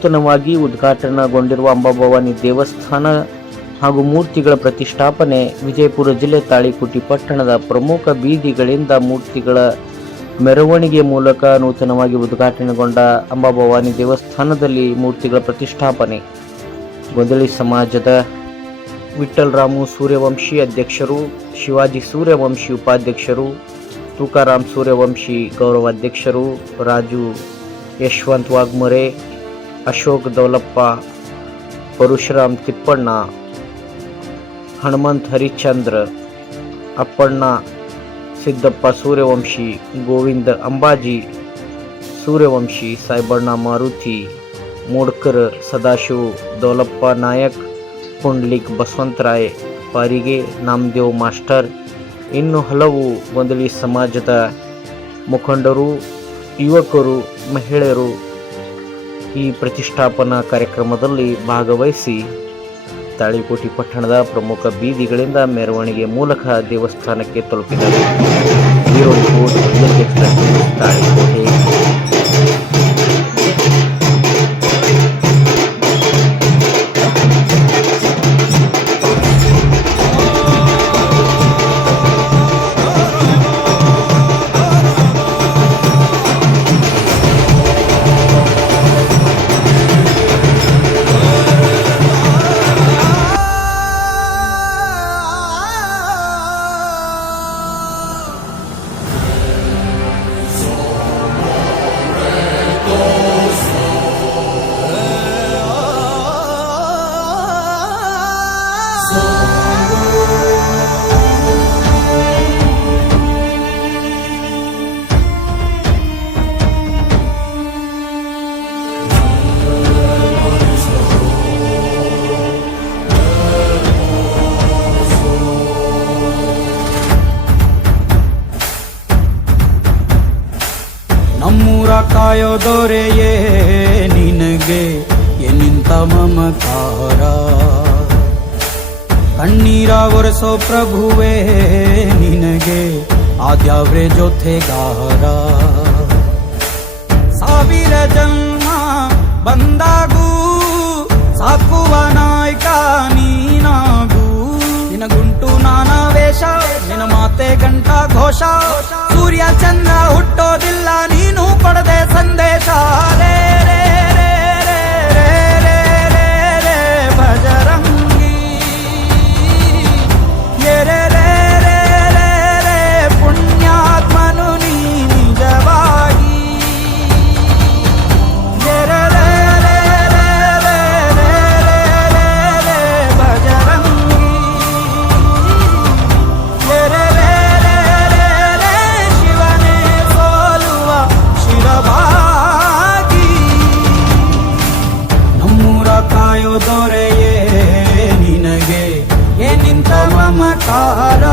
ನೂತನವಾಗಿ ಉದ್ಘಾಟನೆಗೊಂಡಿರುವ ಅಂಬಾಭವಾನಿ ದೇವಸ್ಥಾನ ಹಾಗೂ ಮೂರ್ತಿಗಳ ಪ್ರತಿಷ್ಠಾಪನೆ ವಿಜಯಪುರ ಜಿಲ್ಲೆ ತಾಳಿಕೋಟೆ ಪಟ್ಟಣದ ಪ್ರಮುಖ ಬೀದಿಗಳಿಂದ ಮೂರ್ತಿಗಳ ಮೆರವಣಿಗೆ ಮೂಲಕ ನೂತನವಾಗಿ ಉದ್ಘಾಟನೆಗೊಂಡ ಅಂಬಾಭವಾನಿ ದೇವಸ್ಥಾನದಲ್ಲಿ ಮೂರ್ತಿಗಳ ಪ್ರತಿಷ್ಠಾಪನೆ. ಗೊಂದಳಿ ಸಮಾಜದ ವಿಠ್ಠಲರಾಮು ಸೂರ್ಯವಂಶಿ ಅಧ್ಯಕ್ಷರು, ಶಿವಾಜಿ ಸೂರ್ಯವಂಶಿ ಉಪಾಧ್ಯಕ್ಷರು, ತುಕಾರಾಮ್ ಸೂರ್ಯವಂಶಿ ಗೌರವಾಧ್ಯಕ್ಷರು, ರಾಜು ಯಶವಂತ್ ವಾಗ್ಮೊರೆ, ಅಶೋಕ್ ದೌಲಪ್ಪ, ಪರಶುರಾಮ್ ತಿಪ್ಪಣ್ಣ, ಹನುಮಂತ್ ಹರಿಚಂದ್ರ, ಅಪ್ಪಣ್ಣ ಸಿದ್ದಪ್ಪ ಸೂರ್ಯವಂಶಿ, ಗೋವಿಂದ ಅಂಬಾಜಿ ಸೂರ್ಯವಂಶಿ, ಸಾಯಿಬಣ್ಣ ಮಾರುತಿ, ಮೂಡ್ಕರ್ ಸದಾಶಿವ್, ದೌಲಪ್ಪ ನಾಯಕ್, ಪುಂಡ್ಲಿಕ್ ಬಸವಂತರಾಯ್ ಪಾರಿಗೆ, ನಾಮದೇವ್ ಮಾಸ್ಟರ್, ಇನ್ನು ಹಲವು ಗೊಂದಳಿ ಸಮಾಜದ ಮುಖಂಡರು, ಯುವಕರು, ಮಹಿಳೆಯರು ಈ ಪ್ರತಿಷ್ಠಾಪನಾ ಕಾರ್ಯಕ್ರಮದಲ್ಲಿ ಭಾಗವಹಿಸಿ ತಾಳಿಕೋಟೆ ಪಟ್ಟಣದ ಪ್ರಮುಖ ಬೀದಿಗಳಿಂದ ಮೆರವಣಿಗೆ ಮೂಲಕ ದೇವಸ್ಥಾನಕ್ಕೆ ತಲುಪಿದರು. Bureau report, Talikote. ನಮ್ಮೂರ ಕಾಯೋದೊರೆಯೇ ನಿನಗೆ ಎನ್ನಿಂತ ಮಮಕಾರ, ಕಣ್ಣೀರ ಒರೆಸೋ ಪ್ರಭುವೇ ನಿನಗೆ ಆದ್ಯಾವ್ರೆ ಜೊತೆಗಾರ. ಸಾವಿರ ಜನ್ಮ ಬಂದಾಗೂ ಸಾಕುವ ನಾಯಕ ನೀನಾಗೂ, ನಿನಗುಂಟು ನಾನಾ ವೇಷ, ನಿನ್ನ ಮಾತೆ ಗಂಟ ಘೋಷ, ಸೂರ್ಯ ಚಂದ್ರ ಹುಟ್ಟೋದಿಲ್ಲ ನೀನು ಕೊಡದೆ ಸಂದೇಶ. ರೇ ರೇ ರೇ ರೇ ರೇ ರೇ ರೇ ಭಜರಂಗಿ, ರೇ ರೇ ರೇ ರೇ ರೇ ಪುಣ್ಯಾತ್ಮನು ನೀ ನಿಜವಾಗಿ. ರೇ ರೇ ರೇ ರೇ ರೇ ರೇ ರೇ ರೇ ಭಜರಂಗಿ, ರೇ ರೇ ರೇ ರೇ ರೇ ಶಿವನೇ ಸೋಲುವ ಶಿರಭಾಗಿ. ನಮ್ಮೂರ ಕಾಯೋದೊರೆಯೇ ನಿನಗೆ ಏನಿಂತ ಮಮಕಾರ.